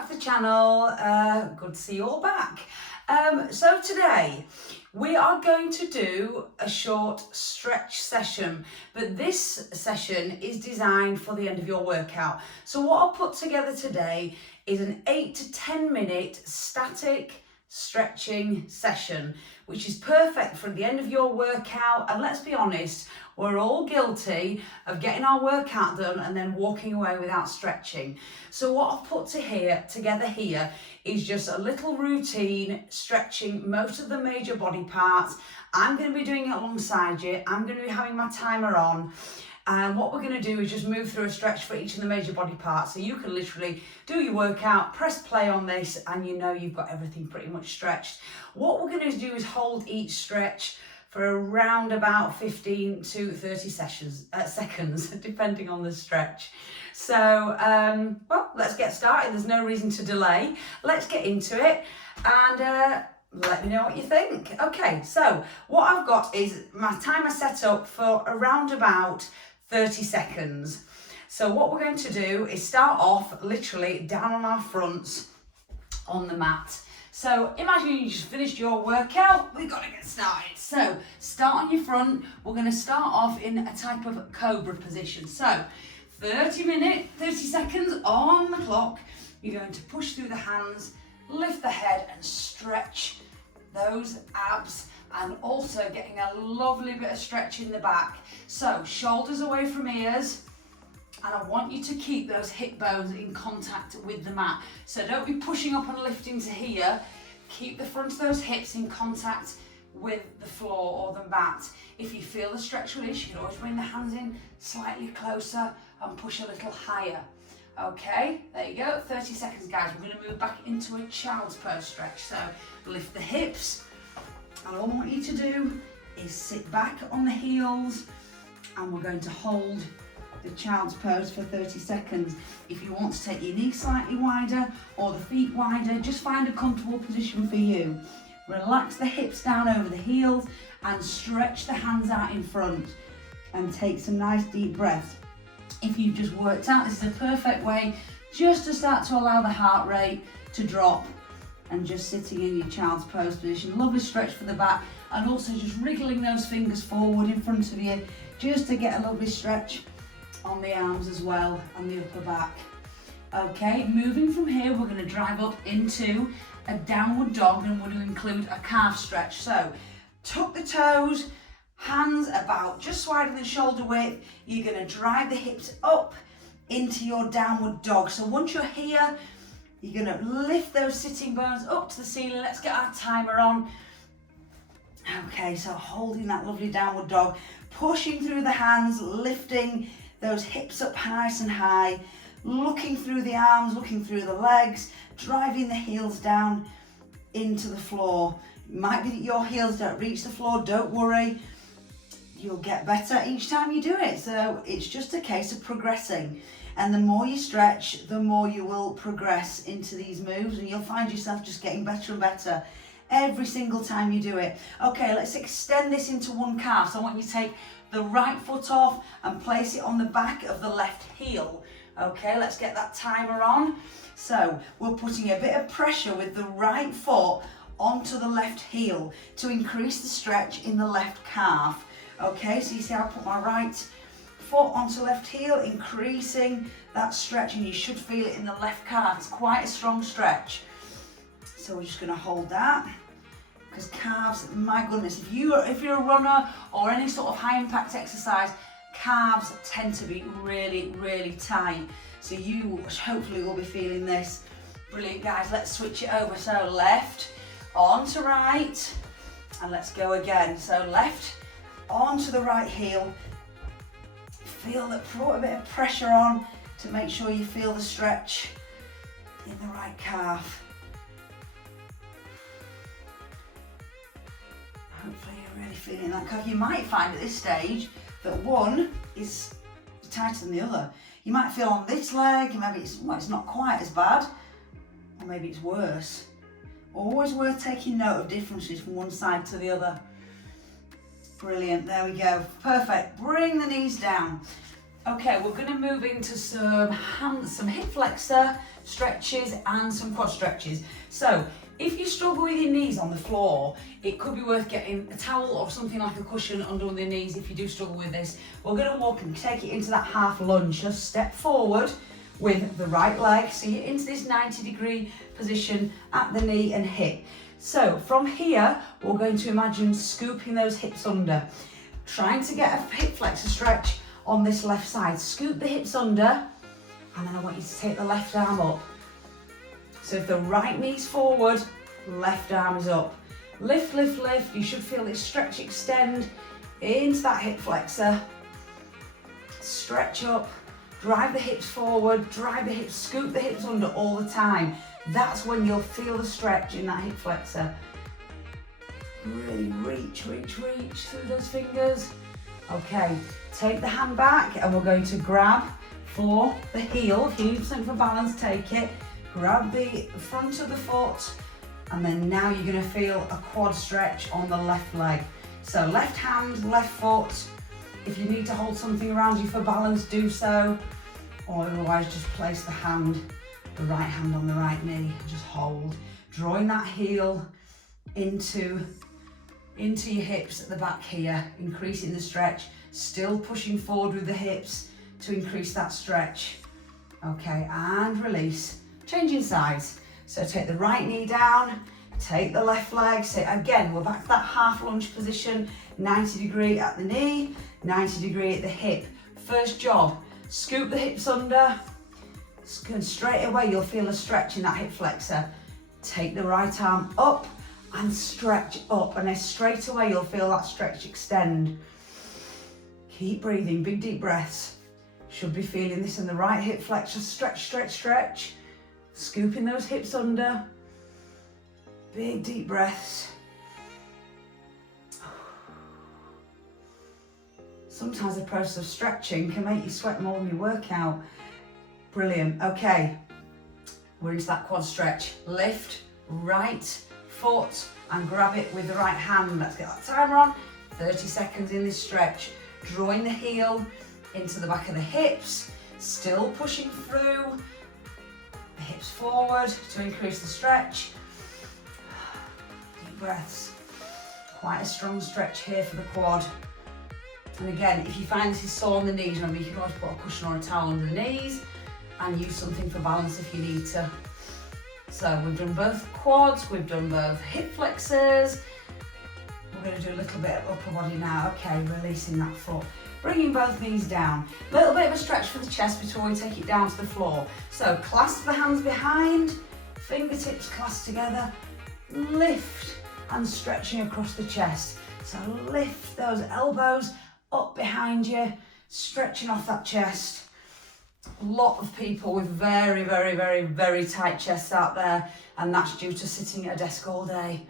back to the channel. Good to see you all back. So today we are going to do a short stretch session, but this session is designed for the end of your workout. So what I'll put together today is an 8 to 10 minute static stretching session, which is perfect for the end of your workout. And let's be honest, we're all guilty of getting our workout done and then walking away without stretching. So what I've put together here is just a little routine stretching most of the major body parts. I'm going to be doing it alongside you. I'm going to be having my timer on. And what we're going to do is just move through a stretch for each of the major body parts. So you can literally do your workout, press play on this, and you know you've got everything pretty much stretched. What we're going to do is hold each stretch for around about 15 to 30 seconds, depending on the stretch. So, well, let's get started. There's no reason to delay. Let's get into it and let me know what you think. Okay, so what I've got is my timer set up for around about 30 seconds. So what we're going to do is start off literally down on our fronts on the mat. So imagine you just finished your workout, we've got to get started. So start on your front. We're going to start off in a type of cobra position. So 30 seconds on the clock. You're going to push through the hands, lift the head and stretch those abs, and also getting a lovely bit of stretch in the back. So shoulders away from ears, and I want you to keep those hip bones in contact with the mat. So don't be pushing up and lifting to here. Keep the front of those hips in contact with the floor or the mat. If you feel the stretch release, you can always bring the hands in slightly closer and push a little higher. Okay, there you go, 30 seconds guys. We're going to move back into a child's pose stretch. So lift the hips, and all I want you to do is sit back on the heels, and we're going to hold the child's pose for 30 seconds. If you want to take your knees slightly wider or the feet wider, just find a comfortable position for you. Relax the hips down over the heels and stretch the hands out in front and take some nice deep breaths. If you've just worked out, this is a perfect way just to start to allow the heart rate to drop, and just sitting in your child's pose position. Lovely stretch for the back, and also just wriggling those fingers forward in front of you just to get a lovely stretch on the arms as well and the upper back. Okay, moving from here, we're going to drive up into a downward dog, and we're going to include a calf stretch. So tuck the toes, hands about just wider than shoulder width. You're going to drive the hips up into your downward dog. So once you're here, you're going to lift those sitting bones up to the ceiling. Let's get our timer on. Okay, so holding that lovely downward dog, pushing through the hands, lifting those hips up nice and high, looking through the arms, looking through the legs, driving the heels down into the floor. It might be that your heels don't reach the floor, don't worry. You'll get better each time you do it. So it's just a case of progressing. And the more you stretch, the more you will progress into these moves, and you'll find yourself just getting better and better every single time you do it. Okay, let's extend this into one calf. So I want you to take the right foot off and place it on the back of the left heel. Okay, let's get that timer on. So we're putting a bit of pressure with the right foot onto the left heel to increase the stretch in the left calf. Okay, so you see how I put my right foot onto left heel, increasing that stretch, and you should feel it in the left calf. It's quite a strong stretch. So we're just going to hold that, because calves, my goodness, if you're a runner or any sort of high impact exercise, calves tend to be really, really tight. So you hopefully will be feeling this. Brilliant guys, let's switch it over. So left onto right, and let's go again. So left onto the right heel. Feel that, put a bit of pressure on to make sure you feel the stretch in the right calf. Hopefully you're really feeling that calf. You might find at this stage that one is tighter than the other. You might feel on this leg, maybe it's not quite as bad, or maybe it's worse. Always worth taking note of differences from one side to the other. Brilliant, there we go, perfect. Bring the knees down. Okay, we're going to move into some hip flexor stretches and some quad stretches. So if you struggle with your knees on the floor, it could be worth getting a towel or something like a cushion under the knees if you do struggle with this. We're going to walk and take it into that half lunge. Just step forward with the right leg, so you're into this 90-degree position at the knee and hip. So from here, we're going to imagine scooping those hips under, trying to get a hip flexor stretch on this left side. Scoop the hips under, and then I want you to take the left arm up. So if the right knee's forward, left arm is up. Lift, lift, lift. You should feel this stretch extend into that hip flexor. Stretch up, drive the hips forward, drive the hips, scoop the hips under all the time. That's when you'll feel the stretch in that hip flexor. Really reach, reach, reach through those fingers. Okay, take the hand back and we're going to grab for the heel. If you need something for balance, take it. Grab the front of the foot, and then now you're going to feel a quad stretch on the left leg. So left hand, left foot. If you need to hold something around you for balance, do so. Or otherwise just place the right hand on the right knee. Just hold. Drawing that heel into your hips at the back here, increasing the stretch, still pushing forward with the hips to increase that stretch. Okay, and release. Changing sides. So take the right knee down, take the left leg. So again, we're back to that half lunge position, 90-degree at the knee, 90-degree at the hip. First job, scoop the hips under, and straight away you'll feel a stretch in that hip flexor. Take the right arm up, and stretch up, and then straight away you'll feel that stretch extend. Keep breathing, big deep breaths. Should be feeling this in the right hip flexor. Stretch, stretch, stretch. Scooping those hips under. Big deep breaths. Sometimes the process of stretching can make you sweat more than you work out. Brilliant. Okay, we're into that quad stretch. Lift, right foot, and grab it with the right hand. Let's get that timer on. 30 seconds in this stretch. Drawing the heel into the back of the hips, still pushing through. The hips forward to increase the stretch. Deep breaths. Quite a strong stretch here for the quad. And again, if you find this is sore on the knees, remember you can always put a cushion or a towel under the knees and use something for balance if you need to. So we've done both quads, we've done both hip flexors. We're going to do a little bit of upper body now. Okay, releasing that foot. Bringing both knees down. A little bit of a stretch for the chest before we take it down to the floor. So clasp the hands behind, fingertips clasped together, lift and stretching across the chest. So lift those elbows up behind you, stretching off that chest. A lot of people with very, very, very, very tight chests out there, and that's due to sitting at a desk all day.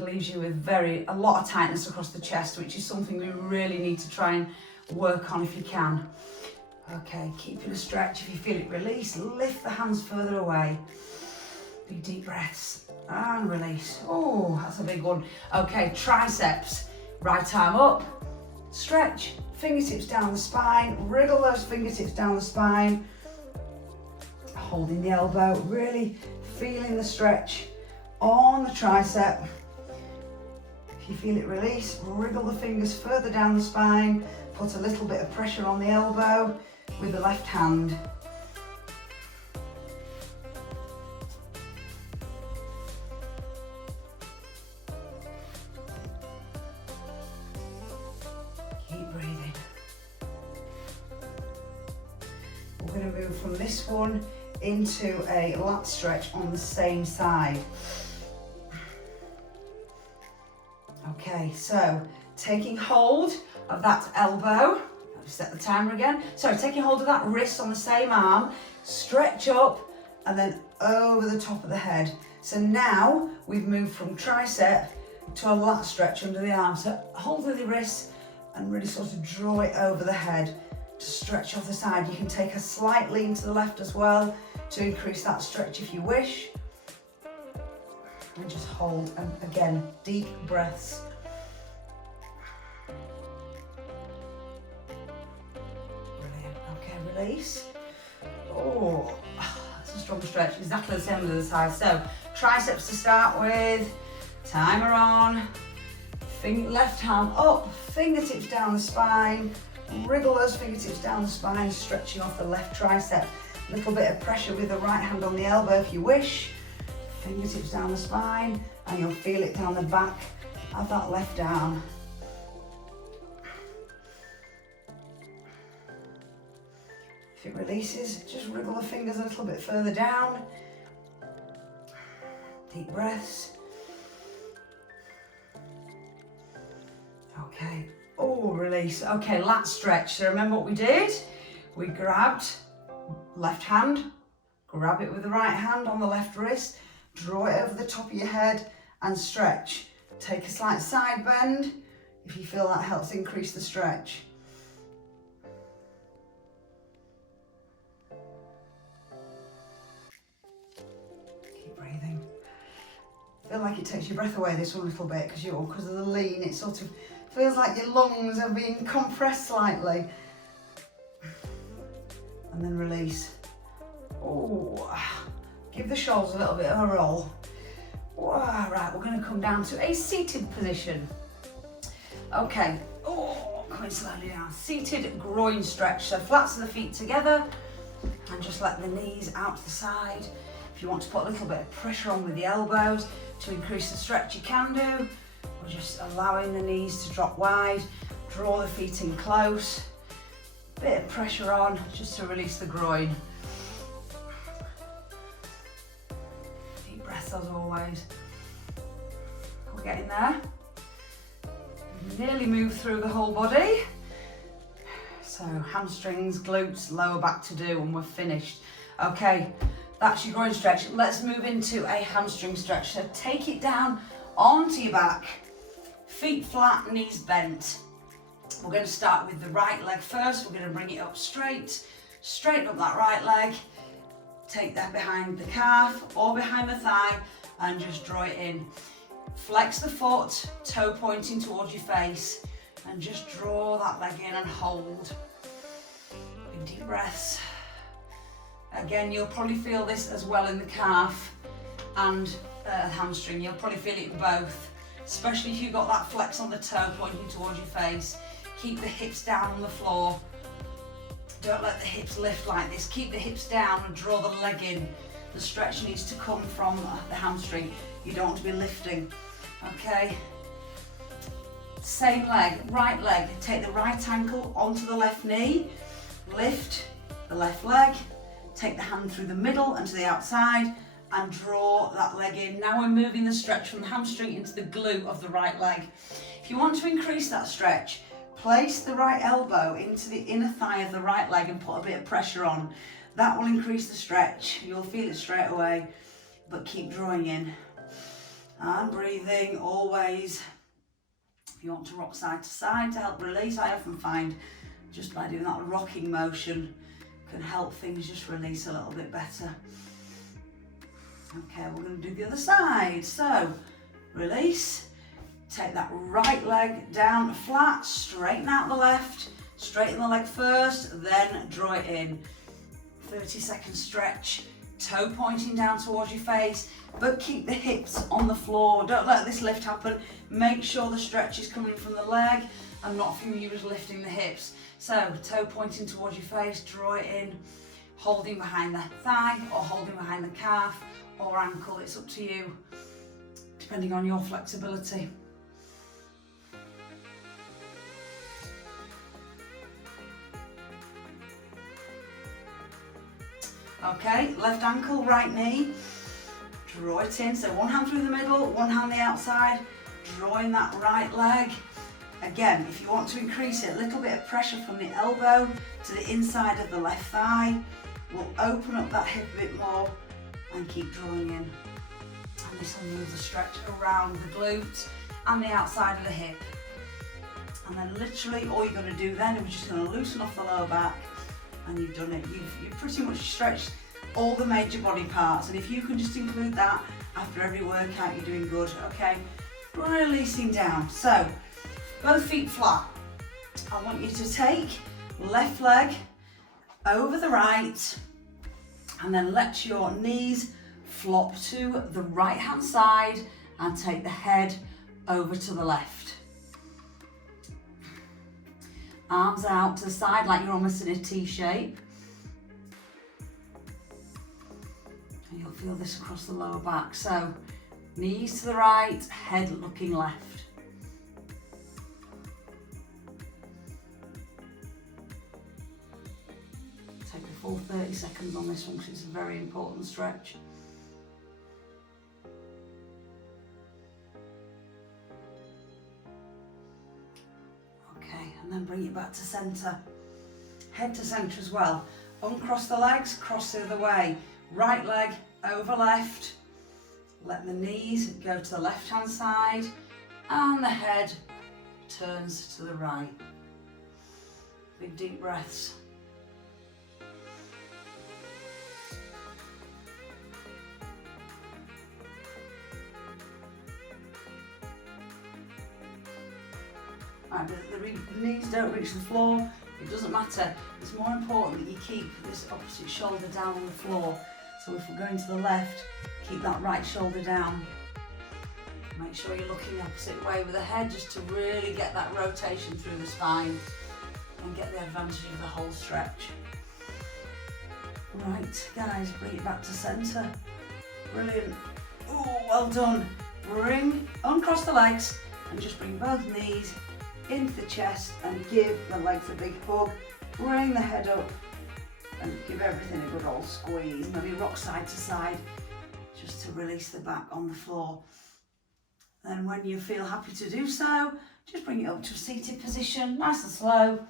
Leaves you with a lot of tightness across the chest, which is something we really need to try and work on if you can. Okay, keeping a stretch. If you feel it release, lift the hands further away. Big deep breaths and release. Oh, that's a big one. Okay, triceps. Right arm up, stretch, fingertips down the spine, wriggle those fingertips down the spine, holding the elbow, really feeling the stretch on the tricep. If you feel it release, wriggle the fingers further down the spine, put a little bit of pressure on the elbow with the left hand. Keep breathing. We're going to move from this one into a lat stretch on the same side. Okay, so taking hold of that elbow, set the timer again. So taking hold of that wrist on the same arm, stretch up and then over the top of the head. So now we've moved from tricep to a lat stretch under the arm. So hold with the wrist and really sort of draw it over the head to stretch off the side. You can take a slight lean to the left as well to increase that stretch if you wish. And just hold, and again, deep breaths. release. Oh, that's a strong stretch, exactly the same as the other side. So, triceps to start with, timer on, left hand up, fingertips down the spine, wriggle those fingertips down the spine, stretching off the left tricep. A little bit of pressure with the right hand on the elbow if you wish. Fingertips down the spine, and you'll feel it down the back of that left arm. If it releases, just wriggle the fingers a little bit further down. Deep breaths. Okay, oh, release. Okay, lat stretch. So remember what we did? We grabbed left hand, grab it with the right hand on the left wrist, draw it over the top of your head and stretch. Take a slight side bend if you feel that helps increase the stretch. Keep breathing. Feel like it takes your breath away this one a little bit because of the lean. It sort of feels like your lungs are being compressed slightly. And then release. Oh, give the shoulders a little bit of a roll. Right, we're going to come down to a seated position. Okay, coming slowly down. Seated groin stretch. So flats of the feet together and just let the knees out to the side. If you want to put a little bit of pressure on with the elbows to increase the stretch, you can do. We're just allowing the knees to drop wide. Draw the feet in close. Bit of pressure on just to release the groin. Deep breaths as always. We're getting there. Nearly moved through the whole body. So hamstrings, glutes, lower back to do, and we're finished. Okay, that's your groin stretch. Let's move into a hamstring stretch. So take it down onto your back, feet flat, knees bent. We're going to start with the right leg first. We're going to bring it up straight, straighten up that right leg, take that behind the calf or behind the thigh and just draw it in. Flex the foot, toe pointing towards your face, and just draw that leg in and hold. Big deep breaths. Again, you'll probably feel this as well in the calf and hamstring. You'll probably feel it in both, especially if you've got that flex on the toe pointing towards your face. Keep the hips down on the floor. Don't let the hips lift like this. Keep the hips down and draw the leg in. The stretch needs to come from the hamstring. You don't want to be lifting. Okay. Same leg, right leg. Take the right ankle onto the left knee. Lift the left leg. Take the hand through the middle and to the outside and draw that leg in. Now we're moving the stretch from the hamstring into the glute of the right leg. If you want to increase that stretch, place the right elbow into the inner thigh of the right leg and put a bit of pressure on. That will increase the stretch. You'll feel it straight away, but keep drawing in. And breathing always. If you want to rock side to side to help release, I often find just by doing that rocking motion can help things just release a little bit better. Okay, we're going to do the other side. So, release. Take that right leg down flat, straighten out the left, straighten the leg first, then draw it in. 30-second stretch, toe pointing down towards your face, but keep the hips on the floor. Don't let this lift happen. Make sure the stretch is coming from the leg and not from you as lifting the hips. So, toe pointing towards your face, draw it in, holding behind the thigh or holding behind the calf or ankle. It's up to you, depending on your flexibility. Okay, left ankle, right knee, draw it in. So one hand through the middle, one hand the outside, drawing that right leg. Again, if you want to increase it, a little bit of pressure from the elbow to the inside of the left thigh will open up that hip a bit more and keep drawing in. And this will move the stretch around the glute and the outside of the hip. And then literally all you're going to do then is just going to loosen off the lower back. And you've done it. You've pretty much stretched all the major body parts, and if you can just include that after every workout, you're doing good. Okay, releasing down. So both feet flat. I want you to take left leg over the right, and then let your knees flop to the right hand side and take the head over to the left. Arms out to the side like you're almost in a T shape. And you'll feel this across the lower back. So knees to the right, head looking left. Take a full 30 seconds on this one because it's a very important stretch. Okay, and then bring it back to centre. Head to centre as well. Uncross the legs, cross the other way. Right leg over left. Let the knees go to the left hand side and the head turns to the right. Big deep breaths. Right, the knees don't reach the floor, it doesn't matter. It's more important that you keep this opposite shoulder down on the floor. So if we're going to the left, keep that right shoulder down. Make sure you're looking the opposite way with the head just to really get that rotation through the spine and get the advantage of the whole stretch. Right, guys, bring it back to centre. Brilliant. Oh, well done. Uncross the legs and just bring both knees into the chest and give the legs a big hug. Bring the head up and give everything a good old squeeze. Maybe rock side to side just to release the back on the floor. Then when you feel happy to do so, just bring it up to a seated position, nice and slow.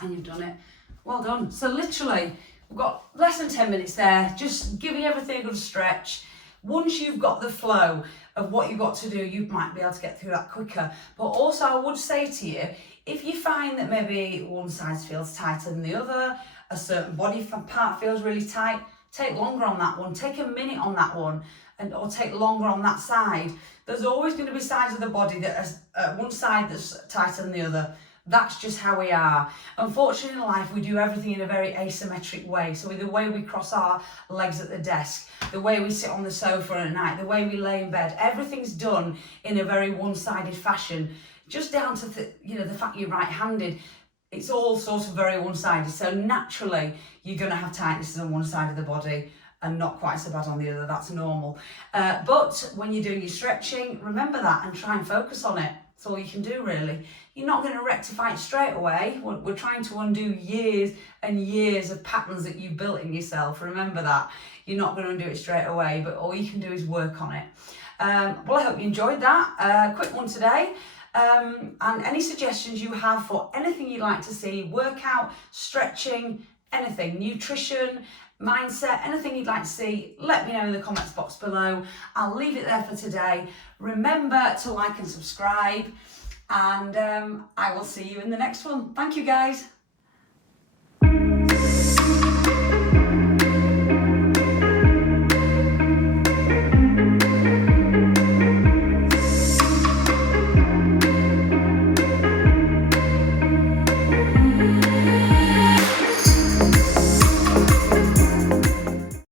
And you've done it. Well done. So literally, we've got less than 10 minutes there, just giving everything a good stretch. Once you've got the flow of what you've got to do, you might be able to get through that quicker. But also I would say to you, if you find that maybe one side feels tighter than the other, a certain body part feels really tight, take longer on that one, take a minute on that one, or take longer on that side. There's always going to be sides of the body that has one side that's tighter than the other. That's just how we are. Unfortunately in life, we do everything in a very asymmetric way. So the way we cross our legs at the desk, the way we sit on the sofa at night, the way we lay in bed, everything's done in a very one-sided fashion. Just down to the fact you're right-handed, it's all sort of very one-sided. So naturally, you're going to have tightnesses on one side of the body and not quite so bad on the other. That's normal. But when you're doing your stretching, remember that and try and focus on it. That's all you can do, really. You're not going to rectify it straight away. We're trying to undo years and years of patterns that you built in yourself. Remember that. You're not going to undo it straight away, but all you can do is work on it. Well, I hope you enjoyed that. Quick one today. And any suggestions you have for anything you'd like to see, workout, stretching, anything, nutrition, mindset, anything you'd like to see, let me know in the comments box below. I'll leave it there for today. Remember to like and subscribe, and I will see you in the next one. Thank you, guys.